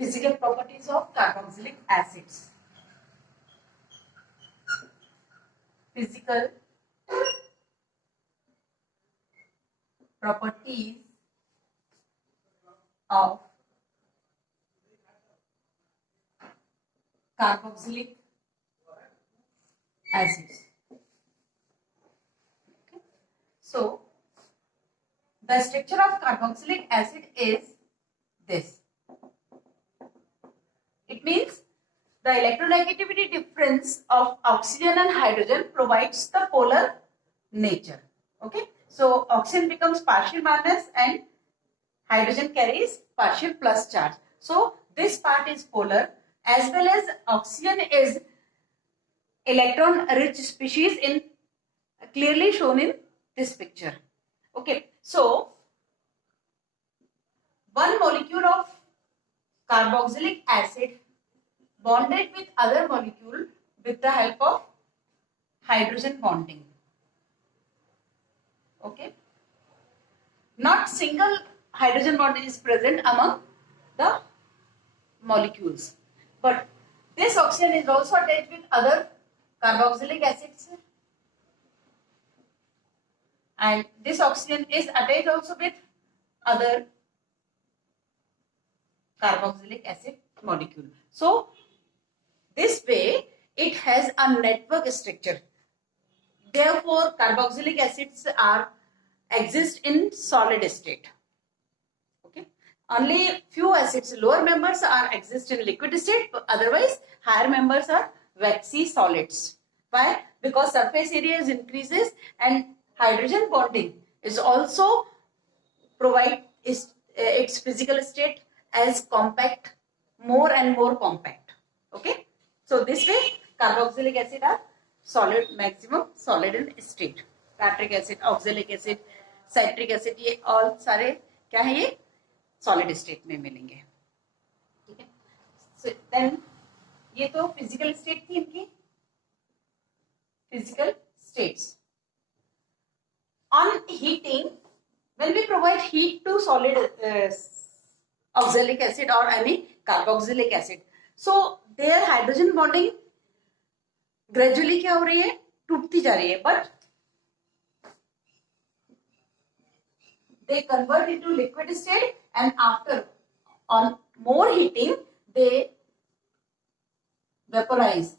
Physical properties of carboxylic acids. Physical properties of carboxylic acids. Okay. So, the structure of carboxylic acid is this. It means the electronegativity difference of oxygen and hydrogen provides the polar nature. Okay. So, oxygen becomes partial minus and hydrogen carries partial plus charge. So, this part is polar as well as oxygen is electron rich species in clearly shown in this picture. Okay. So, one molecule of carboxylic acid bonded with other molecule with the help of hydrogen bonding. Okay. Not single hydrogen bond is present among the molecules, but this oxygen is also attached with other carboxylic acids, and this oxygen is attached also with other carboxylic acid molecule. So, this way it has a network structure. Therefore, carboxylic acids exist in solid state. Okay. Only few acids, lower members exist in liquid state. Otherwise, higher members are waxy solids. Why? Because surface area increases and hydrogen bonding is also provide its physical state as compact, more and more compact. Okay. So this way carboxylic acid are solid, maximum solid in state. Tartric acid, oxalic acid, citric acid, ये all सारे क्या है, ये solid state में मिलेंगे. ठीक है. So then ये तो physical state थी इनकी, physical states. On heating, when we provide heat to solid oxalic acid or any carboxylic acid, so their hydrogen bonding gradually क्या हो रही है, टूटती जा रही है, but they convert into liquid state and after on more heating they vaporize.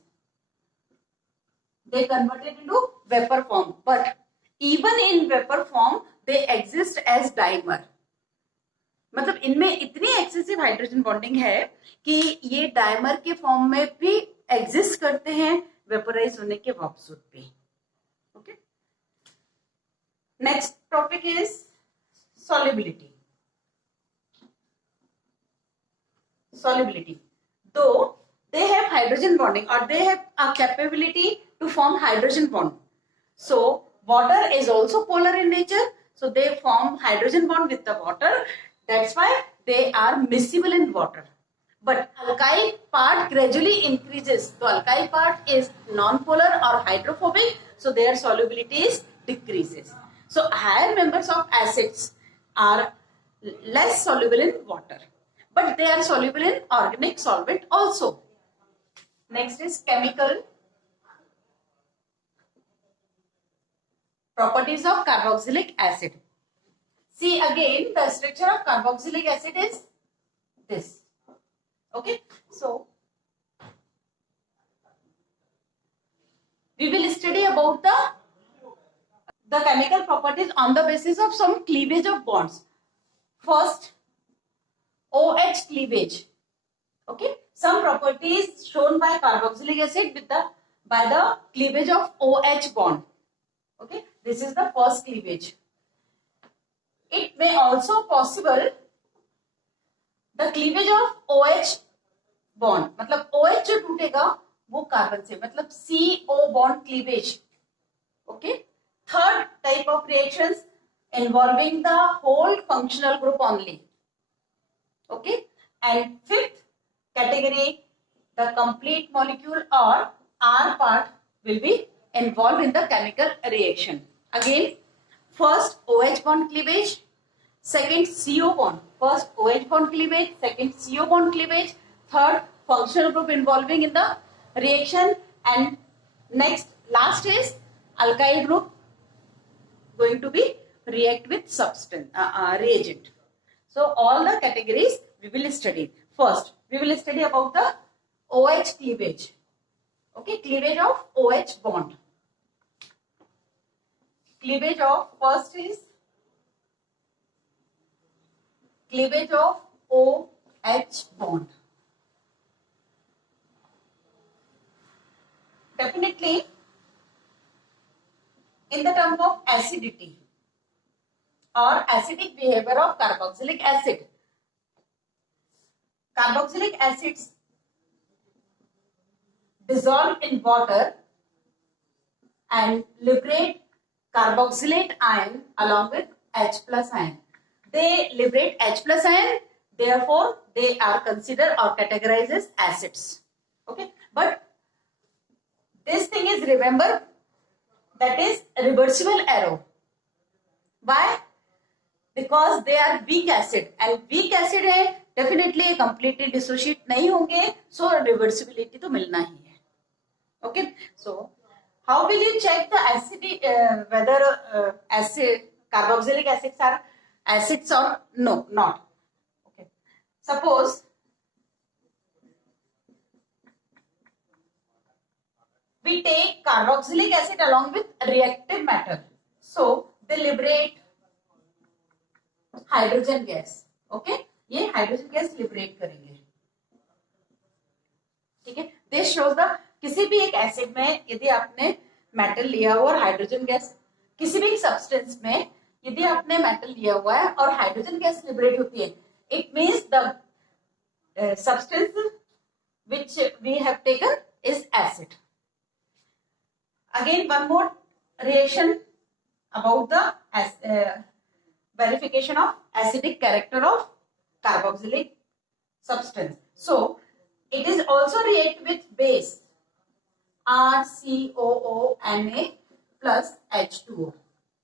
They convert it into vapor form, but even in vapor form they exist as dimer. मतलब इनमें इतनी एक्सेसिव हाइड्रोजन बॉन्डिंग है कि ये dimer के form में भी exist करते हैं वेपोराइज होने के बावजूद भी. Okay. Next topic is solubility. Solubility. Though they have hydrogen bonding or they have a capability to form hydrogen bond. So water is also polar in nature. So they form hydrogen bond with the water. That's why they are miscible in water. But alkyl part gradually increases. So alkyl part is non-polar or hydrophobic. So their solubility is decreases. So higher members of acids are less soluble in water, but they are soluble in organic solvent also. Next is chemical properties of carboxylic acid. See again, the structure of carboxylic acid is this. Okay, so we will study about the chemical properties on the basis of some cleavage of bonds. First, OH cleavage. Okay, some properties shown by carboxylic acid with by the cleavage of OH bond. Okay, this is the first cleavage. It may also possible the cleavage of OH bond. मतलब OH जो टूटेगा वो carbon से, मतलब CO bond cleavage. Okay. Third type of reactions involving the whole functional group only. Okay. And fifth category, the complete molecule or R part will be involved in the chemical reaction. Again, first OH bond cleavage, second CO bond, first OH bond cleavage, second CO bond cleavage, third functional group involving in the reaction, and next last is alkyl group going to be react with substance reagent. So all the categories we will study. First we will study about the OH cleavage. Okay, cleavage of OH bond. Cleavage of first is cleavage of OH bond. Definitely in the term of acidity or acidic behavior of carboxylic acid. Carboxylic acids dissolve in water and liberate carboxylate ion along with H plus ion. They liberate H plus ion, therefore they are considered or categorized as acids. Okay, but this thing is, remember, that is reversible arrow. Why? Because they are weak acid and weak acid है, definitely completely dissociate नहीं होंगे, so reversibility तो मिलना ही है. Okay, so how will you check the acidity whether acid carboxylic acids are acids or no, not? Okay, suppose we take carboxylic acid along with reactive matter, so they liberate hydrogen gas. Okay, ये hydrogen gas liberate करेंगे. ठीक है, this shows the किसी भी एक acid में यदि आपने मेटल लिया हुआ और हाइड्रोजन गैस, किसी भी एक सब्सटेंस में यदि आपने मेटल लिया हुआ है और हाइड्रोजन गैस लिबरेट होती है, it means the substance which we have taken is acid. Again, one more reaction about the verification of acidic character of carboxylic substance. So it is also react with base RCOONA plus H2O.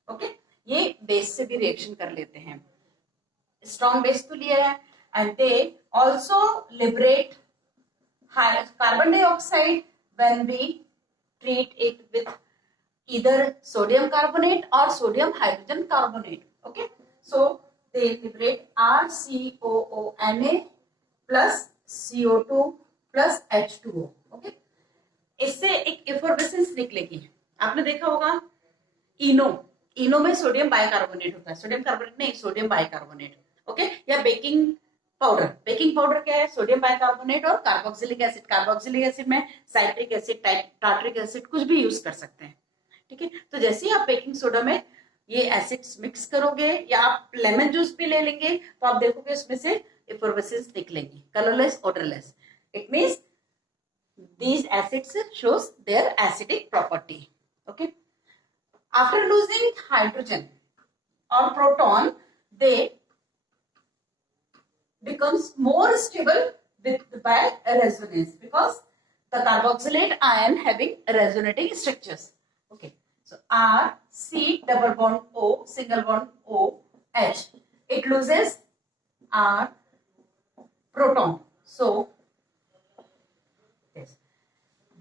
Okay, ये base से भी reaction कर लेते हैं. Strong base तो लिया है, and they also liberate carbon dioxide when we treat it with either sodium carbonate or sodium hydrogen carbonate. Okay, so they liberate RCOONA plus CO2 plus H2O. Okay, इससे एक एफोर्बेसेंस निकलेगी. आपने देखा होगा इनो में सोडियम बाइकार्बोनेट होता है, सोडियम कार्बोनेट नहीं, सोडियम बाइकार्बोनेट. ओके, या बेकिंग पाउडर क्या है, सोडियम बाइकार्बोनेट और कार्बोक्सिलिक एसिड. कार्बोक्सिलिक एसिड में साइट्रिक एसिड, टार्ट्रिक एसिड कुछ भी यूज कर सकते हैं. ठीक है, तो जैसे ही आप बेकिंग सोडा में ये एसिड्स मिक्स करोगे या आप लेमन जूस भी ले लेंगे तो आप देखोगे इसमें से एफोर्बेसेंस निकलेगी, colourless, odourless. It means these acids shows their acidic property. Okay, after losing hydrogen or proton, they becomes more stable by resonance because the carboxylate ion having resonating structures. Okay, so R C double bond O single bond O H, it loses R proton. So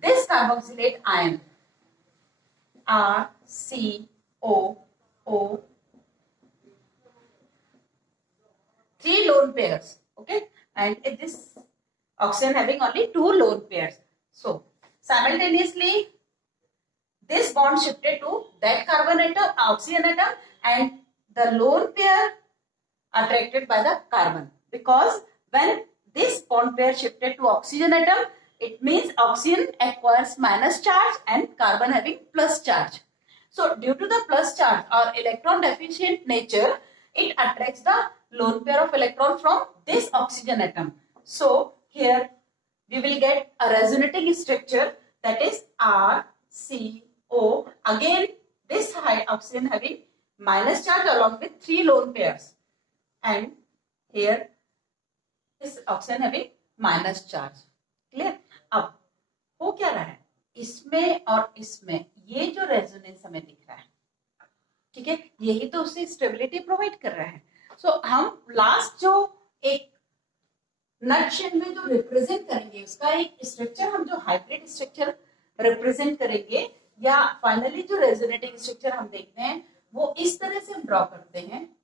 this carboxylate ion RCOO, 3 lone pairs. Okay, and this oxygen having only 2 lone pairs. So simultaneously this bond shifted to that carbon atom, oxygen atom, and the lone pair attracted by the carbon, because when this bond pair shifted to oxygen atom, it means oxygen acquires minus charge and carbon having plus charge. So due to the plus charge or electron deficient nature, it attracts the lone pair of electron from this oxygen atom. So here we will get a resonating structure, that is RCO. Again this high oxygen having minus charge along with 3 lone pairs, and here this oxygen having minus charge. Clear? अब हो क्या रहा है, इसमें और इसमें ये जो रेजोनेंस हमें दिख रहा है, ठीक है, यही तो उसे स्टेबिलिटी प्रोवाइड कर रहा है. सो हम लास्ट जो एक नटशेल में जो रिप्रेजेंट करेंगे उसका एक स्ट्रक्चर, हम जो हाइब्रिड स्ट्रक्चर रिप्रेजेंट करेंगे या फाइनली जो रेजोनेटिंग स्ट्रक्चर हम देखते हैं वो इस तरह से हम ड्रॉ करते हैं.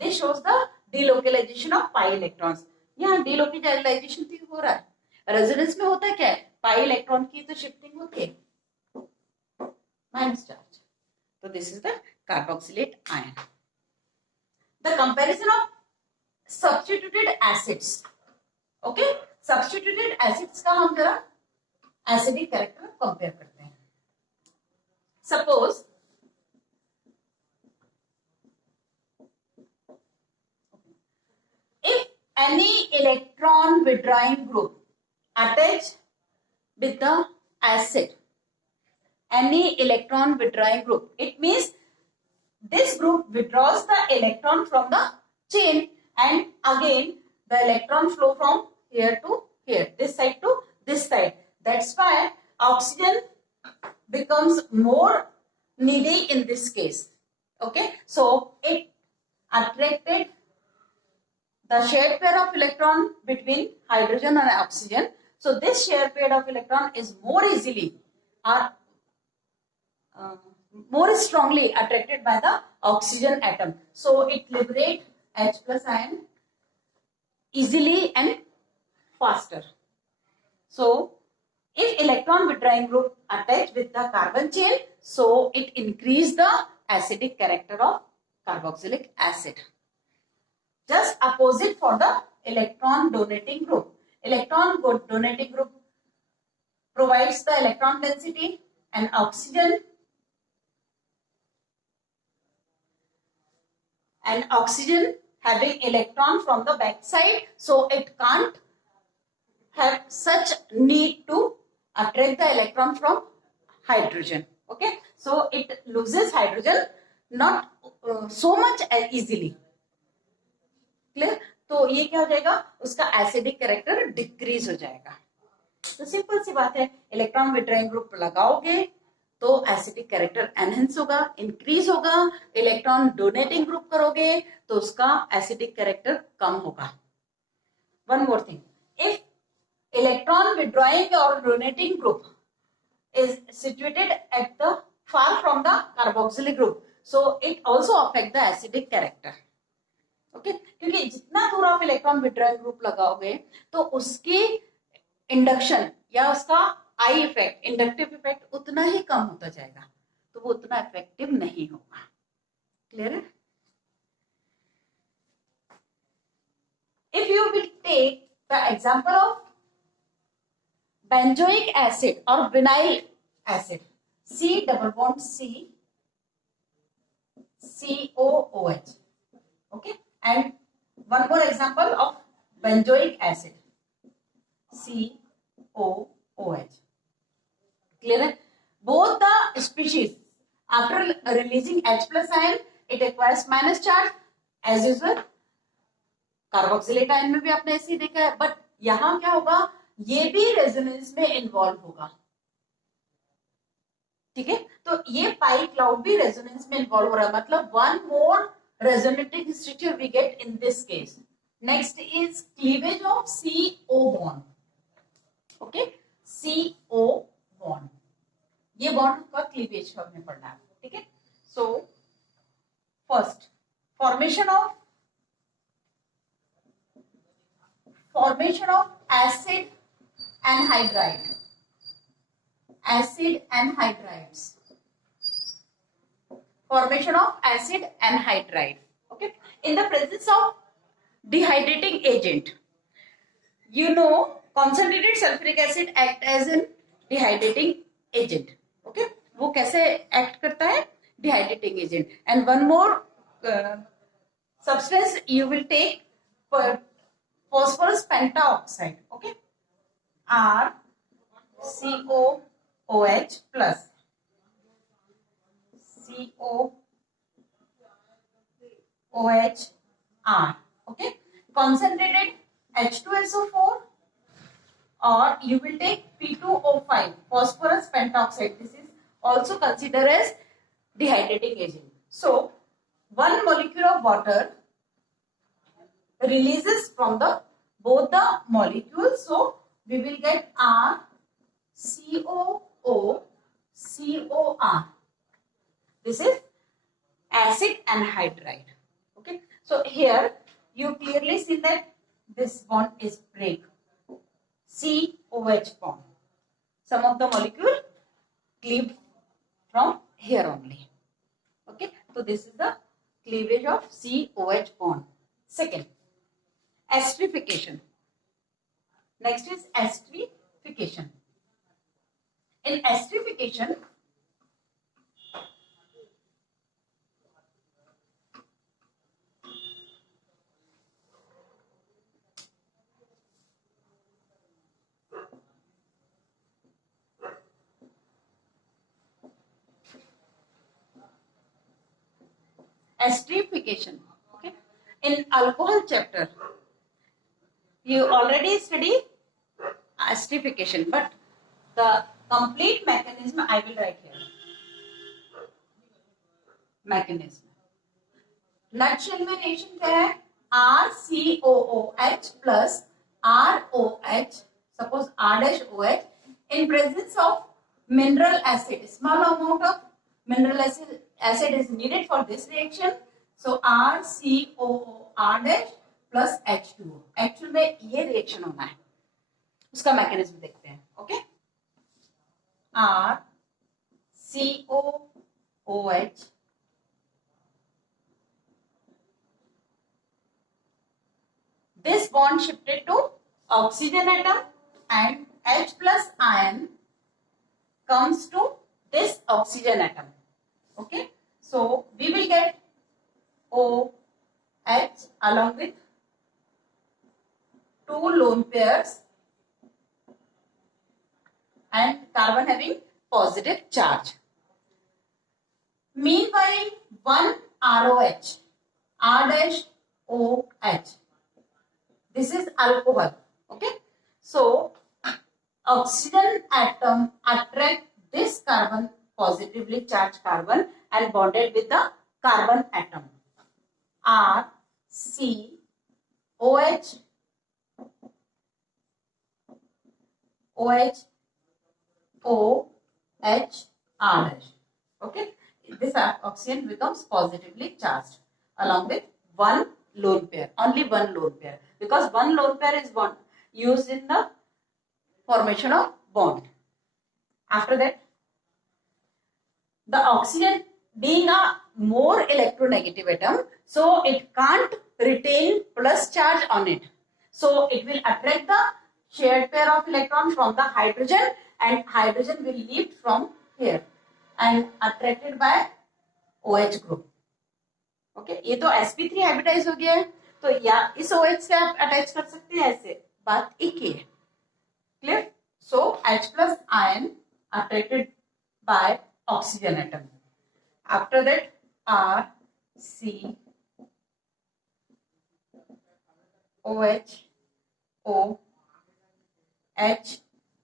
This shows the delocalisation of pi electrons. यहाँ डिलोकलाइजेशन भी हो रहा है. रेजोनेंस में होता है क्या है, पाई इलेक्ट्रॉन की तो शिफ्टिंग होती है माइनस चार्ज. तो this is the carboxylate ion. The comparison of substituted acids. Okay, substituted acids का हम जरा एसिडिक कैरेक्टर कंपेयर करते हैं. Suppose if any electron withdrawing group attached with the acid, any electron withdrawing group, it means this group withdraws the electron from the chain and again the electron flow from here to here, this side to this side. That's why oxygen becomes more needy in this case. Okay, so it attracted the shared pair of electron between hydrogen and oxygen. So this shared pair of electron is more easily or more strongly attracted by the oxygen atom. So it liberates H plus ion easily and faster. So if electron withdrawing group attach with the carbon chain, so it increase the acidic character of carboxylic acid. Just opposite for the electron donating group. Electron donating group provides the electron density and oxygen having electron from the back side, so it can't have such need to attract the electron from hydrogen. Okay, so it loses hydrogen not so much easily. Clear. तो ये क्या हो जाएगा, उसका acidic character decrease हो जाएगा. तो simple सी बात है, इलेक्ट्रॉन विड्रॉइंग ग्रुप लगाओगे तो एसिडिक कैरेक्टर एनहेंस होगा, इंक्रीज होगा. इलेक्ट्रॉन डोनेटिंग ग्रुप करोगे तो उसका एसिडिक कैरेक्टर कम होगा. One more thing, if electron withdrawing और donating group is situated at the far from the carboxylic group, so it also affect the acidic character. Okay, क्योंकि जितना दूर आप इलेक्ट्रॉन विड्रॉइंग ग्रुप लगाओगे तो उसकी इंडक्शन या उसका आई इफेक्ट, इंडक्टिव इफेक्ट उतना ही कम होता जाएगा, तो वो उतना इफेक्टिव नहीं होगा. क्लियर है. If you will take the example of benzoic acid or vinyl acid, C double bond C COOH. Okay, and one more example of benzoic acid, COOH. Clear है. Both the species after releasing H plus ion it acquires minus charge as usual. Carboxylate ion में भी आपने ऐसे ही देखा है, but यहां क्या होगा, ये भी रेजोनेंस में इन्वॉल्व होगा. ठीक है, तो ये पाई क्लाउड भी रेजोनेंस में इन्वॉल्व हो रहा है, मतलब one more resonating structure we get in this case. Next is cleavage of CO bond. Okay, CO bond, ये बॉन्ड का क्लीवेज हमने पढ़ना है. ठीक है. So first, formation of acid anhydride, acid anhydrides, formation of acid anhydride. Okay, in the presence of dehydrating agent, you know concentrated sulfuric acid act as an dehydrating agent. Okay, वो कैसे act करता है, dehydrating agent. And one more substance you will take, phosphorus pentaoxide. Okay, RCOOH plus COOHR. Okay, concentrated H2SO4, or you will take P2O5, phosphorus pentoxide. This is also considered as dehydrating agent. So one molecule of water releases from the both the molecules, so we will get R COO COR. This is acid anhydride. Okay, so here you clearly see that this bond is break, COH bond. Some of the molecule cleaved from here only. Okay, so this is the cleavage of COH bond. Second, esterification. Next is esterification. In esterification, okay, in alcohol chapter you already study esterification, but the complete mechanism I will write here. Mechanism, nutshell में reaction क्या है, RCOOH plus ROH, suppose R-OH, in presence of mineral acid. Small amount of mineral acid is needed for this reaction. So RCOOR plus H2O. Actual में ये reaction होना है, उसका mechanism देखते हैं. Okay, RCOOH this bond shifted to oxygen atom and H plus ion comes to this oxygen atom. Okay, so we will get OH along with two lone pairs and carbon having positive charge. Meanwhile, one ROH, R-OH, this is alcohol. Okay, so oxygen atom attract this carbon, positively charged carbon, and bonded with the carbon atom. RCOH OH OH R. Okay, this oxygen becomes positively charged along with one lone pair, only one lone pair, because one lone pair is bond used in the formation of bond. After that, the oxygen being a more electronegative atom, so it can't retain plus charge on it, so it will attract the shared pair of electron from the hydrogen, and hydrogen will leave from here and attracted by OH group. Okay, ये तो sp3 hybridise हो गया है, तो या इस OH से आप अटैच कर सकते हैं, ऐसे बात एक ही है. Clear? So H plus ion attracted by oxygen atom. After that, RCOH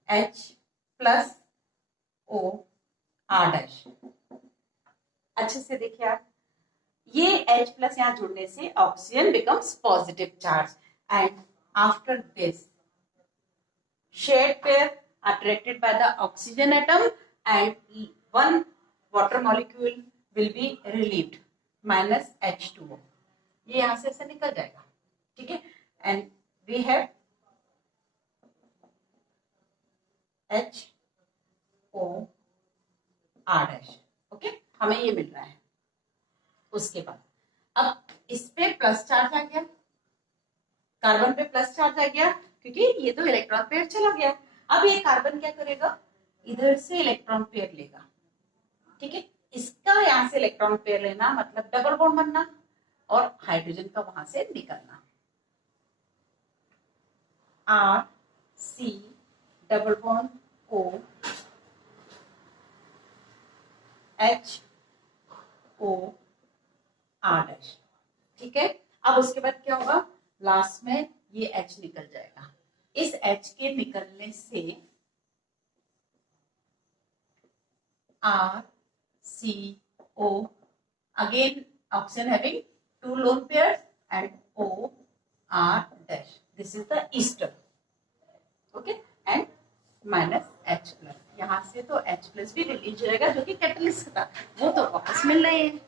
H plus O R dash. अच्छे से देखिए आप, ये H plus यहाँ जुड़ने से oxygen becomes positive charge, and after this shared pair attracted by the oxygen atom and one water molecule will be relieved minus H2O. ये यहाँ से ऐसे निकल जाएगा. ठीक है, and we have HOR dash. Okay, हमें ये मिल रहा है. उसके बाद अब इस पे प्लस चार्ज आ गया, कार्बन पे प्लस चार्ज आ गया, क्योंकि ये तो इलेक्ट्रॉन पेयर चला गया. अब ये कार्बन क्या करेगा, इधर से इलेक्ट्रॉन पेयर लेगा. ठीक है, इसका यहां से इलेक्ट्रॉन पेयर लेना मतलब डबल बॉन्ड बनना और हाइड्रोजन का वहां से निकलना. RC double bond O HO R dash. ठीक है, अब उसके बाद क्या होगा, लास्ट में ये H निकल जाएगा. इस H के निकलने से RCO again oxygen having 2 lone pairs and O R dash. This is the ester. Okay, and minus H plus. यहाँ से तो H plus भी रिलीज रहेगा जो कि कैटलिस्ट था, वो तो वापस मिल रहे हैं.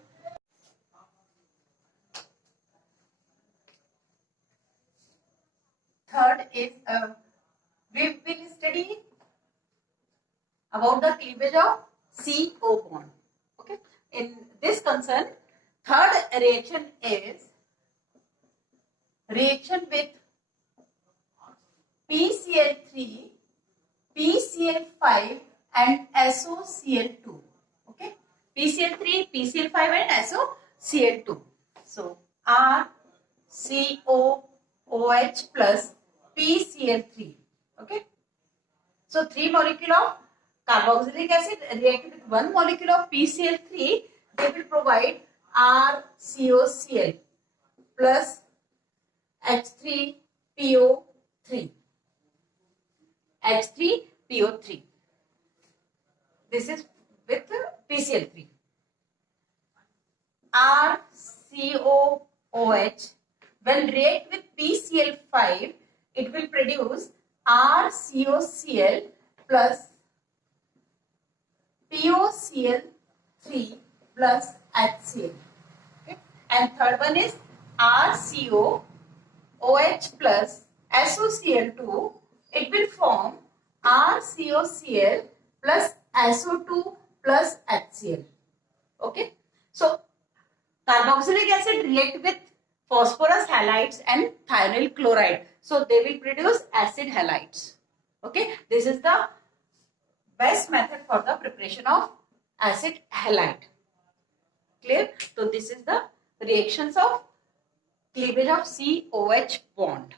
Third is we will study about the cleavage of CO bond. Okay, in this concern, third reaction is reaction with PCl3, PCl5 and SOCl2. Okay, PCl3, PCl5 and SOCl2. So RCOOH plus PCl3. Okay, so 3 molecule of carboxylic acid react with 1 molecule of PCl3, they will provide RCOCl plus H3PO3. H3PO3. This is with PCl3. RCOOH when react with PCl5, it will produce RCOCl plus POCl3 plus HCl. Okay? And third one is RCOOH plus SOCl2. It will form RCOCl plus SO2 plus HCl. Okay. So carboxylic acid react with phosphorus halides and thionyl chloride. So they will produce acid halides. Okay. This is the best method for the preparation of acid halide. Clear? So this is the reactions of cleavage of COH bond.